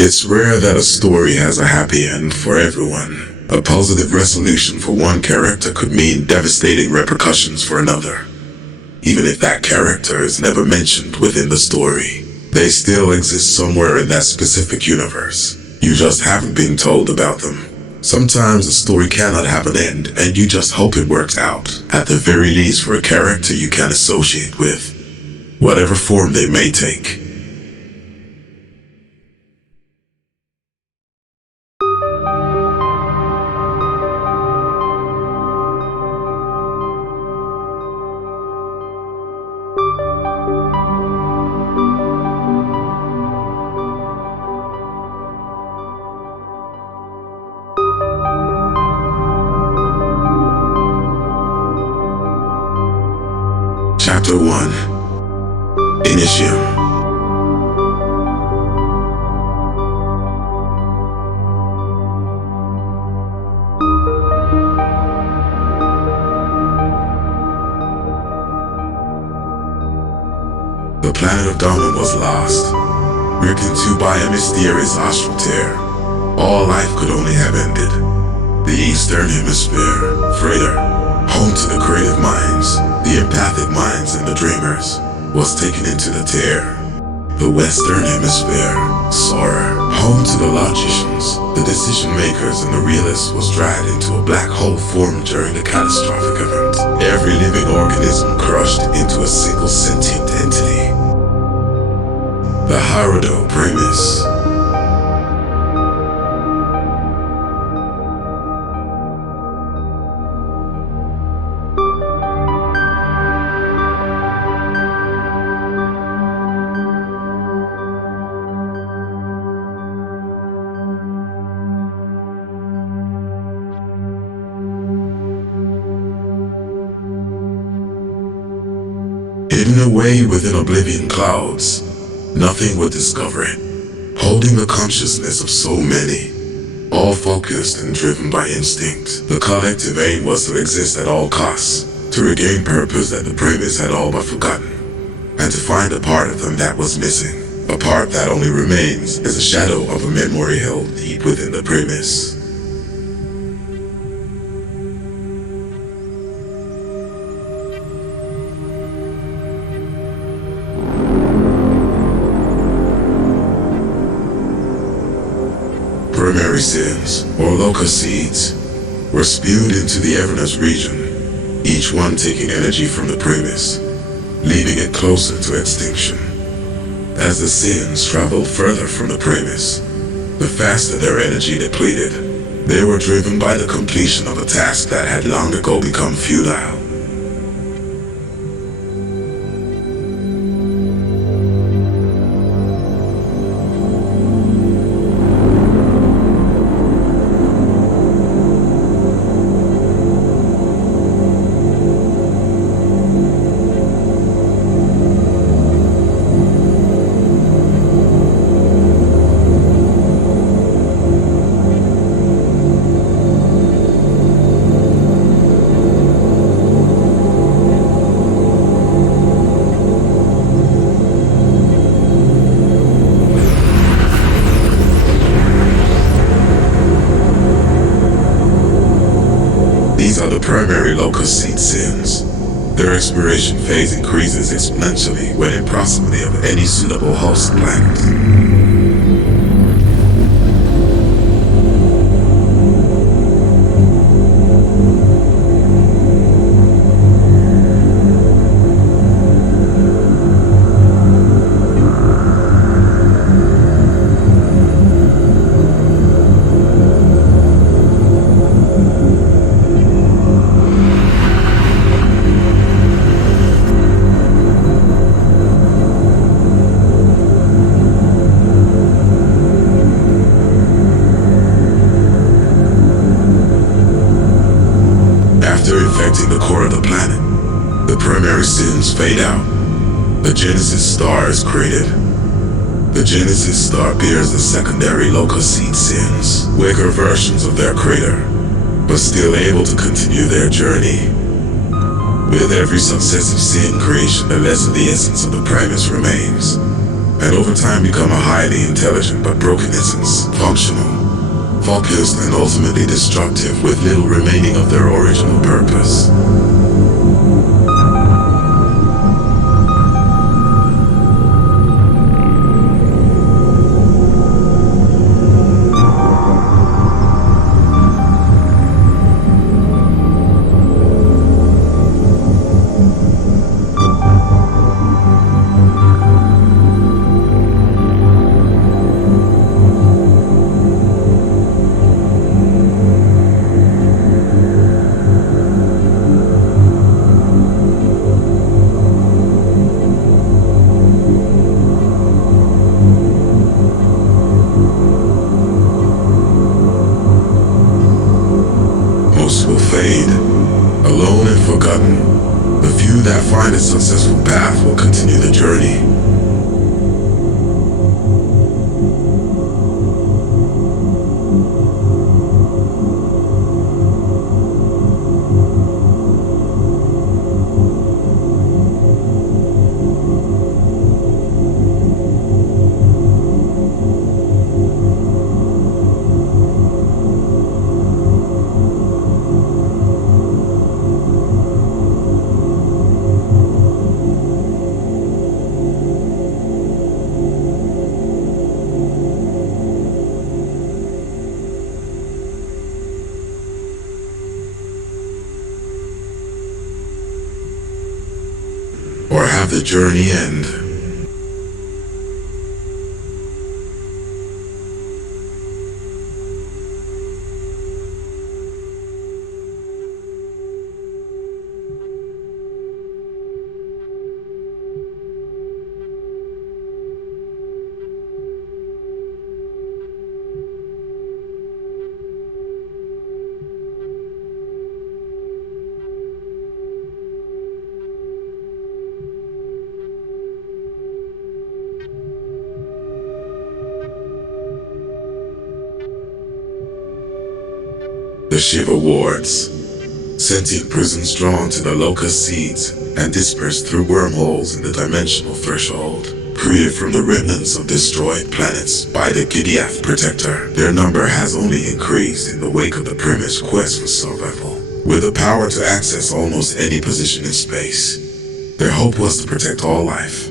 It's rare that a story has a happy end for everyone. A positive resolution for one character could mean devastating repercussions for another. Even if that character is never mentioned within the story, they still exist somewhere in that specific universe. You just haven't been told about them. Sometimes a story cannot have an end, and you just hope it works out, at the very least for a character you can associate with, whatever form they may take. Chapter 1. Initium. The planet of Dawn was lost, ripped into by a mysterious astral tear. All life could only have ended. The Eastern Hemisphere, freighter, home to the creative minds, the empathic minds and the dreamers, was taken into the tear. The Western Hemisphere, Soarer, home to the logicians, the decision makers and the realists, was dragged into a black hole formed during the catastrophic event. Every living organism crushed into a single sentient entity. The Harado Primus. Hidden away within oblivion clouds, nothing would discover it, holding the consciousness of so many, all focused and driven by instinct. The collective aim was to exist at all costs, to regain purpose that the Primus had all but forgotten, and to find a part of them that was missing, a part that only remains as a shadow of a memory held deep within the Primus. Primary sins, or locust seeds, were spewed into the Avernus region, each one taking energy from the Primus, leaving it closer to extinction. As the sins traveled further from the Primus, the faster their energy depleted. They were driven by the completion of a task that had long ago become futile. These are the primary locust seed sins. Their expiration phase increases exponentially when in proximity of any suitable host planet. Infecting the core of the planet, the primary sins fade out. The Genesis star is created. The Genesis star bears the secondary locust seed sins, weaker versions of their crater, but still able to continue their journey. With every successive sin creation, the less of the essence of the Primus remains. and over time become a highly intelligent but broken essence, functional, focused, and ultimately destructive with little remaining of their original purpose. Most will fade, alone and forgotten. The few that find a successful path will continue the journey. Or have the journey end. The Shiva wards, sentient prisons drawn to the locust seeds and dispersed through wormholes in the dimensional threshold, created from the remnants of destroyed planets by the Gideath Protector. Their number has only increased in the wake of the Primus quest for survival. With the power to access almost any position in space, their hope was to protect all life.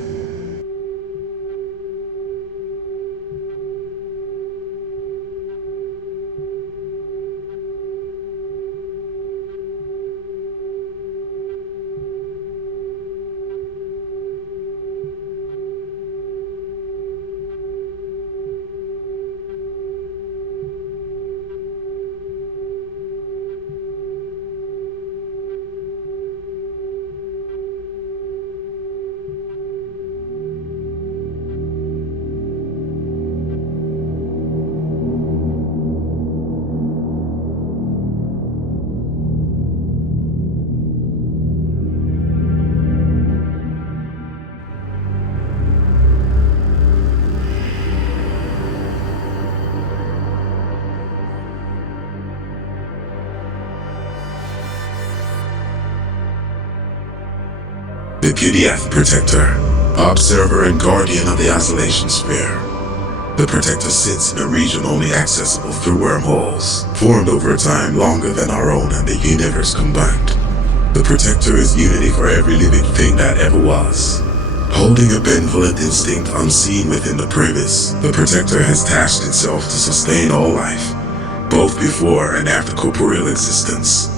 The Gideath Protector, observer and guardian of the isolation sphere. The Protector sits in a region only accessible through wormholes, formed over a time longer than our own and the universe combined. The Protector is unity for every living thing that ever was. Holding a benevolent instinct unseen within the premise, the Protector has tasked itself to sustain all life, both before and after corporeal existence.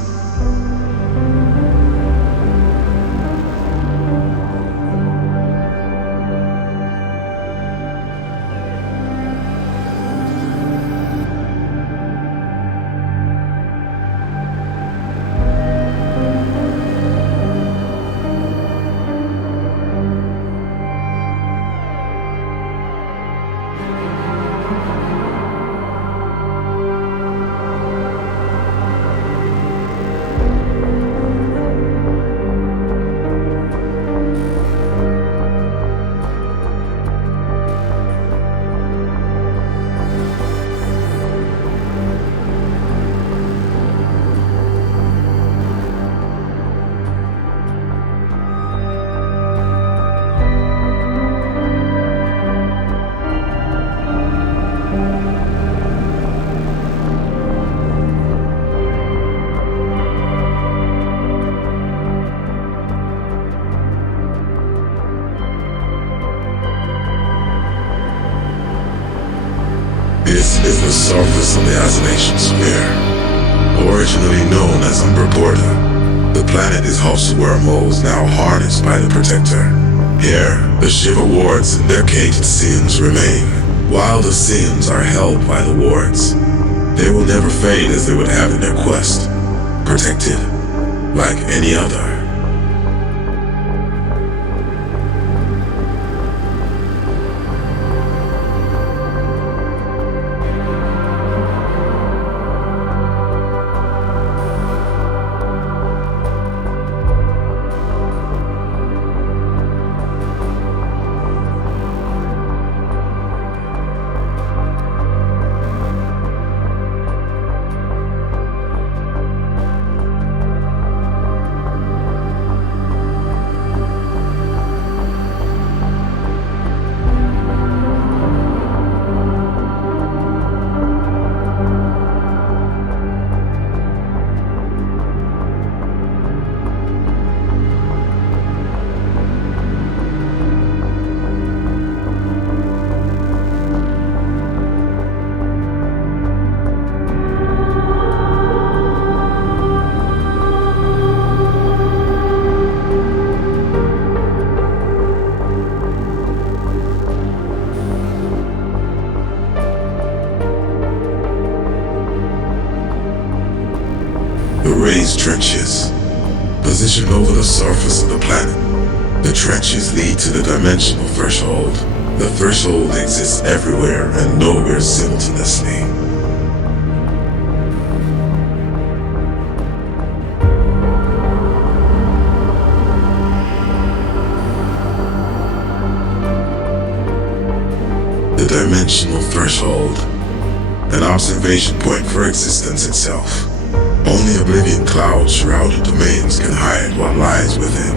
This is the surface of the isolation sphere. Originally known as Umberporta, the planet is host to wormholes now harnessed by the Protector. Here, the Shiva wards and their caged sins remain, while the sins are held by the wards. They will never fade as they would have in their quest, protected like any other. The raised trenches, positioned over the surface of the planet. The trenches lead to the dimensional threshold. The threshold exists everywhere and nowhere simultaneously. The dimensional threshold, an observation point for existence itself. Only oblivion clouds shrouded domains can hide what lies within.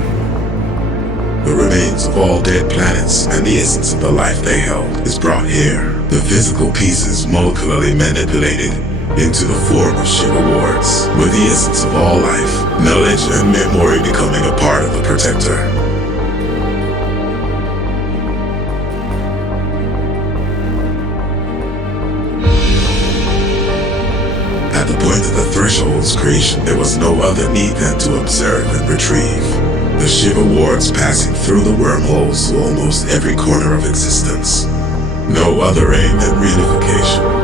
The remains of all dead planets and the essence of the life they held is brought here. The physical pieces molecularly manipulated into the form of Shiva wards, with the essence of all life, knowledge and memory becoming a part of the Protector. At the point of the threshold's creation, there was no other need than to observe and retrieve. The Shiva wards passing through the wormholes to almost every corner of existence. No other aim than reunification.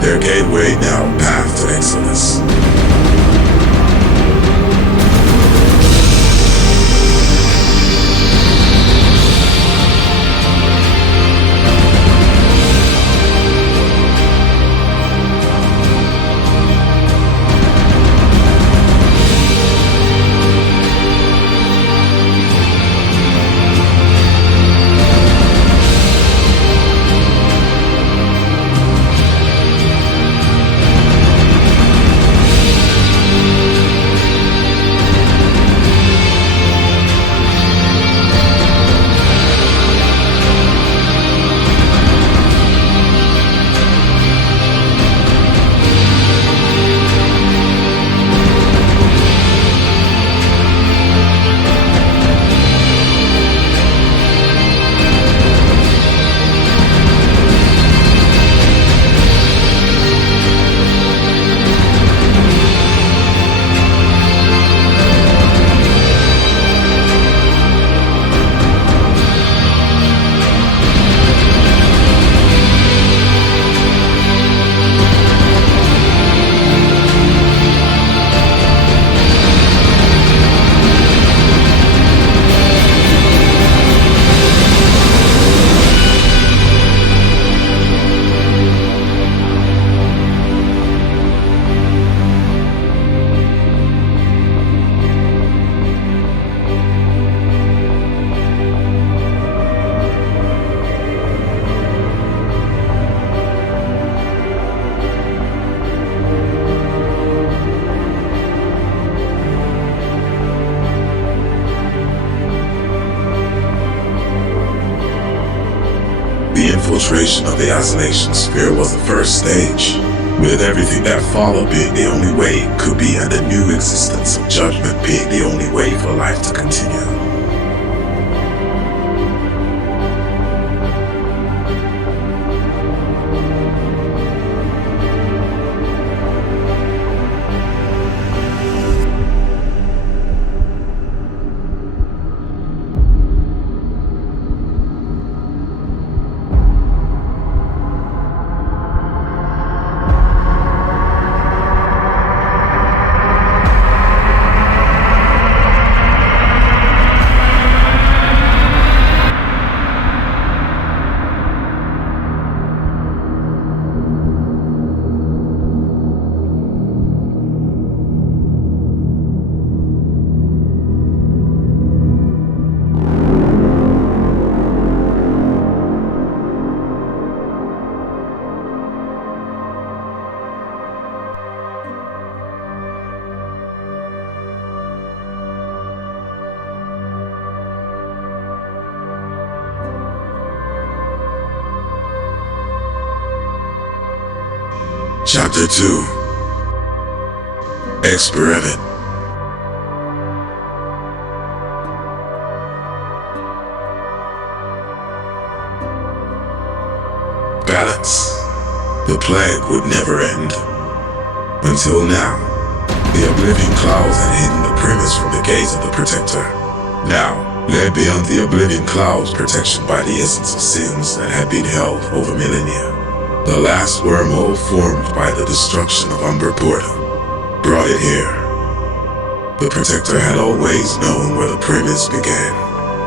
Their gateway now path to excellence. infiltration of the isolation sphere was the first stage, with everything that followed being the only way it could be and the new existence of judgment being the only way for life to continue. Chapter 2. Experiment. Balance. The plague would never end. Until now, the oblivion clouds had hidden the premise from the gaze of the protector. Now, led beyond the oblivion clouds' protection by the essence of sins that had been held over millennia. The last wormhole formed by the destruction of Umber Porta brought it here. The Protector had always known where the premise began.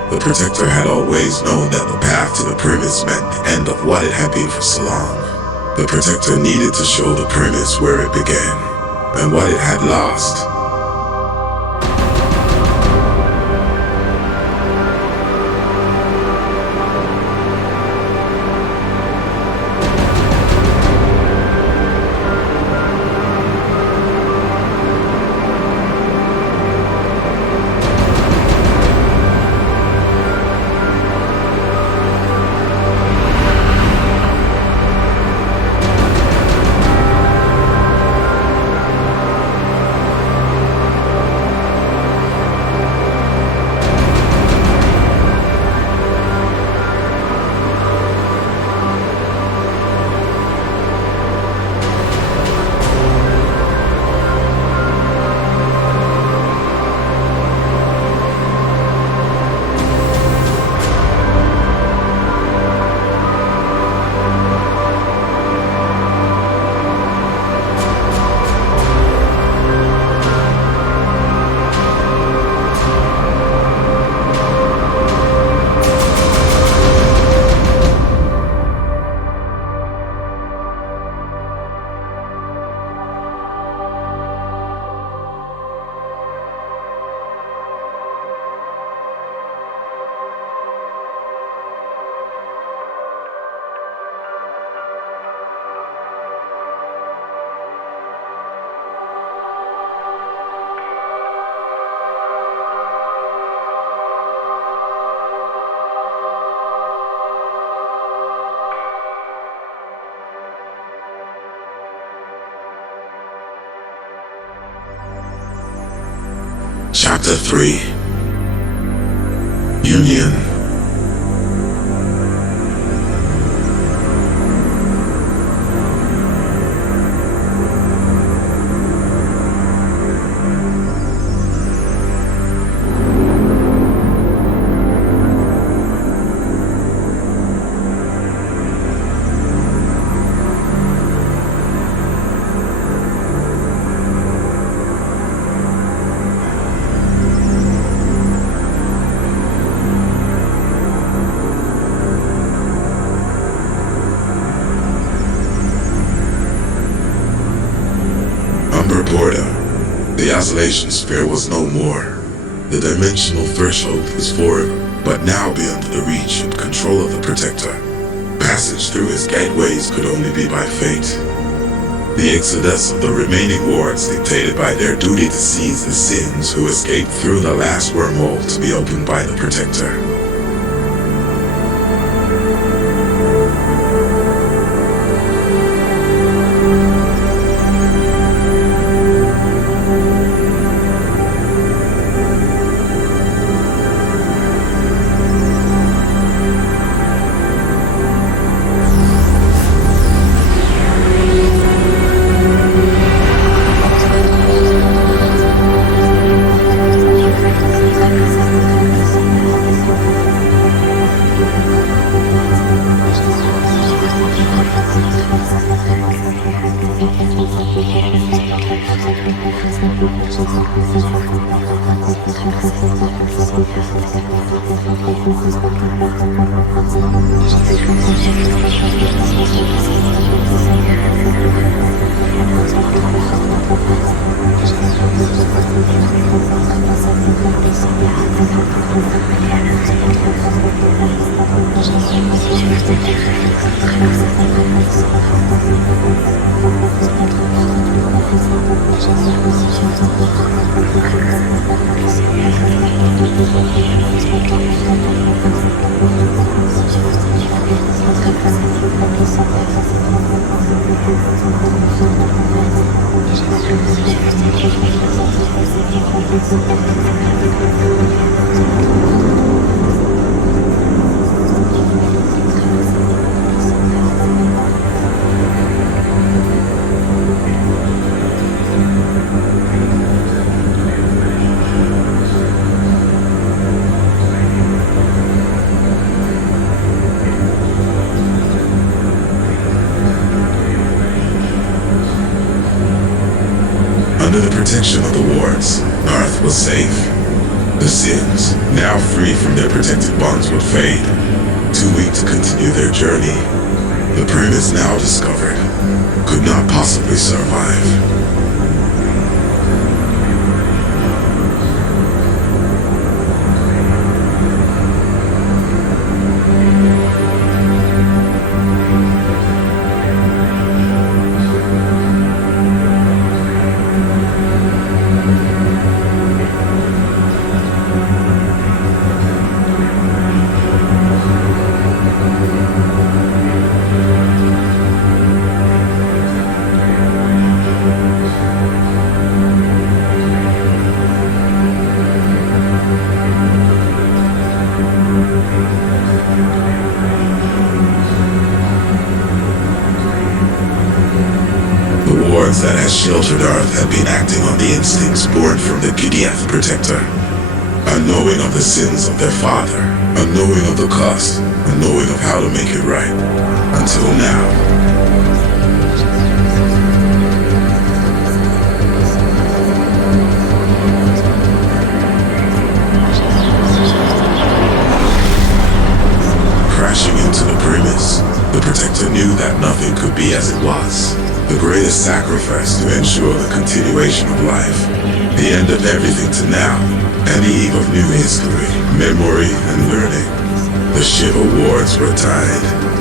The Protector had always known that the path to the premise meant the end of what it had been for so long. The Protector needed to show the premise where it began and what it had lost. Chapter 3. Union. The isolation sphere was no more. The dimensional threshold was forward, but now beyond the reach and control of the Protector. Passage through his gateways could only be by fate. The exodus of the remaining wards dictated by their duty to seize the sins who escaped through the last wormhole to be opened by the Protector. Under the protection of the wards, Earth was safe. The Sins, now free from their protected bonds, would fade, too weak to continue their journey. The premise now discovered could not possibly survive. That has sheltered Earth had been acting on the instincts born from the PDF protector. Unknowing of the sins of their father, unknowing of the cost, unknowing of how to make it right. Until now. Crashing into the premise, the protector knew that nothing could be as it was. The greatest sacrifice to ensure the continuation of life. The end of everything to now, and the eve of new history, memory, and learning. The ship awards were tied.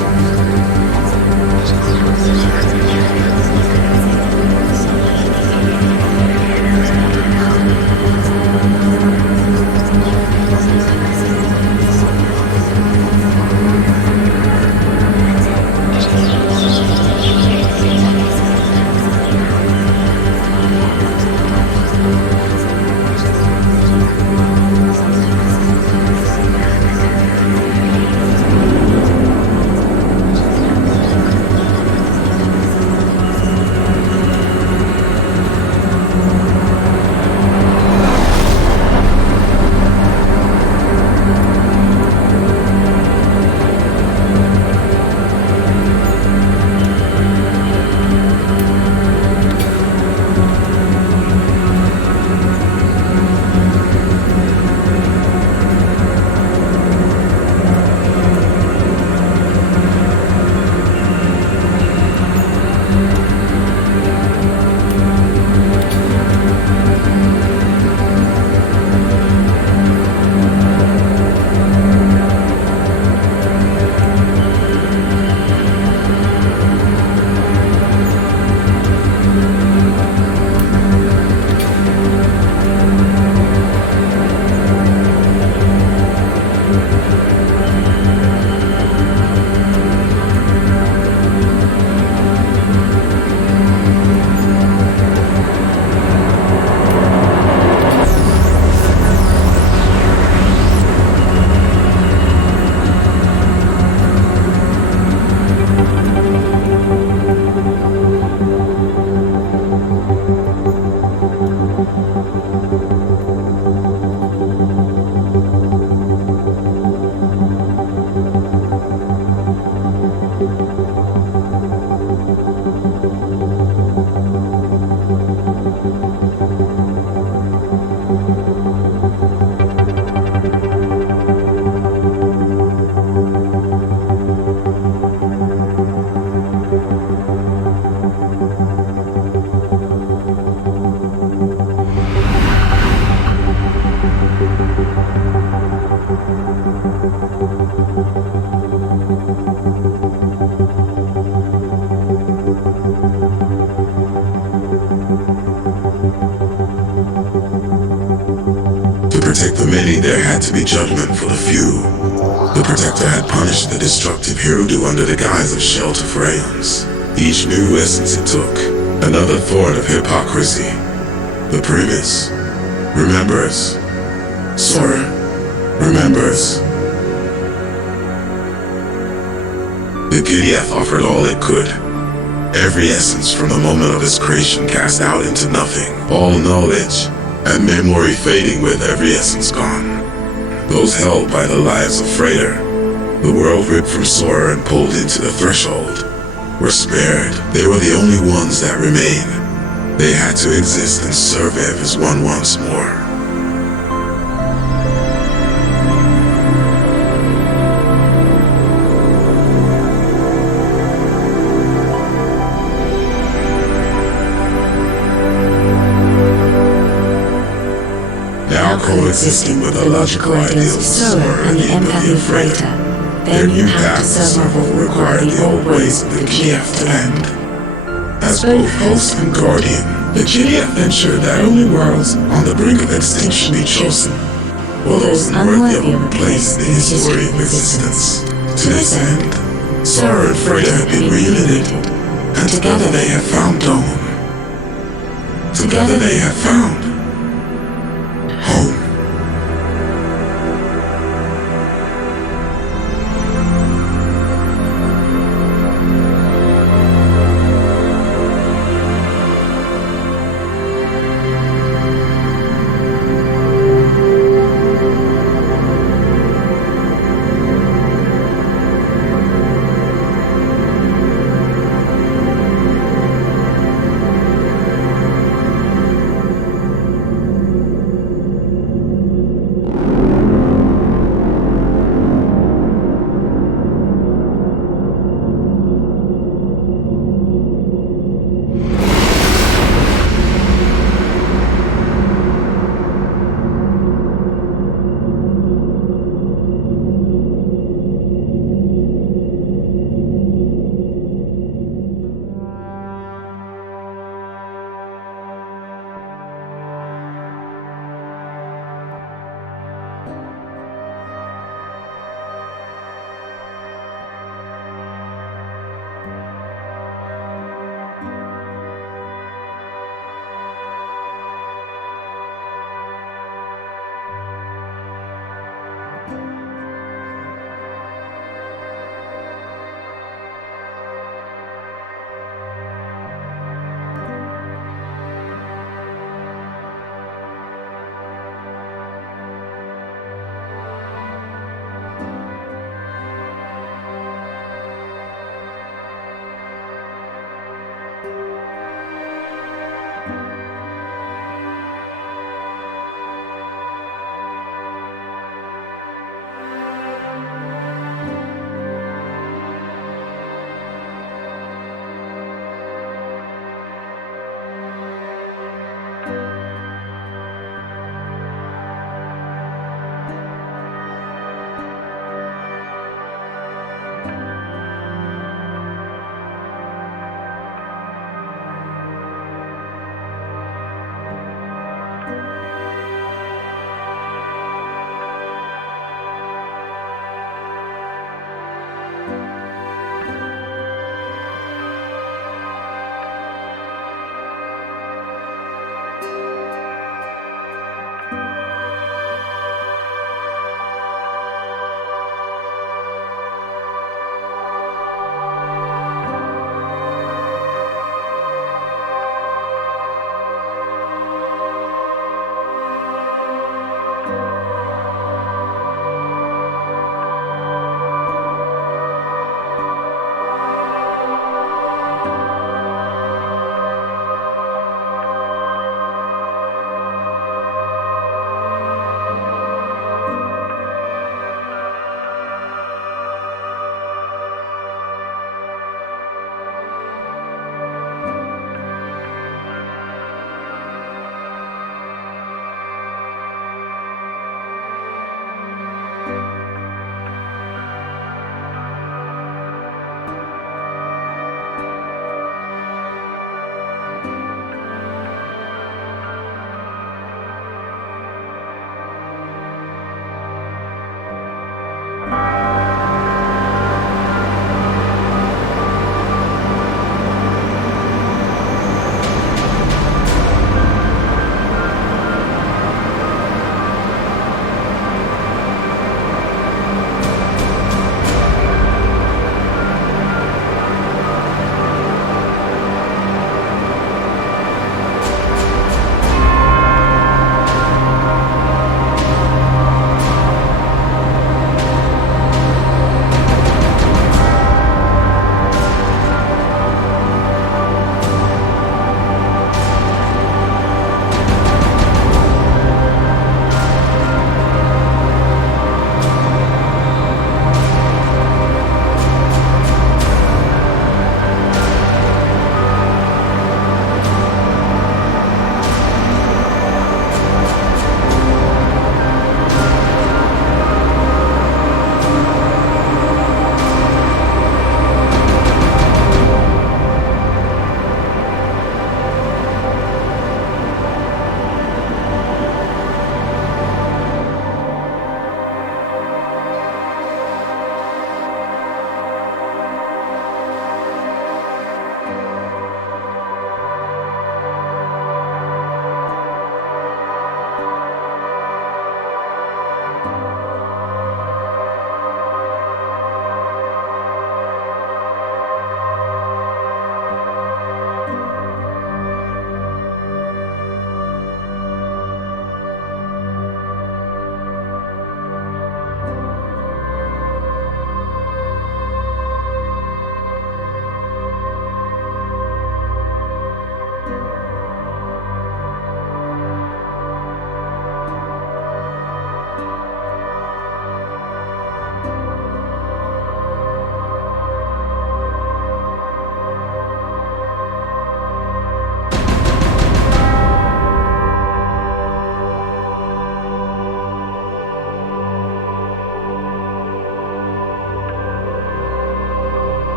To protect the many, there had to be judgment for the few. The Protector had punished the destructive Hirudu under the guise of shelter for aeons. Each new essence it took, another thorn of hypocrisy. The Primus remembers. Sora remembers. The Gideath offered all it could. Every essence from the moment of its creation cast out into nothing. All knowledge and memory fading with every essence gone. Those held by the lives of Freighter, the world ripped from Sora and pulled into the threshold, were spared. They were the only ones that remained. They had to exist and serve Ev as one once more. Now coexisting with the logical ideals of Sora and the empathy of Freighter, their new path to survival required the old ways of the Gideath to end. As both host and guardian, the Gideath ensured that only worlds on the brink of extinction be chosen, while those unworthy of a place in the history of existence. To this end, Sora and Freighter had been reunited, and together they had found Dawn. Together they had found home.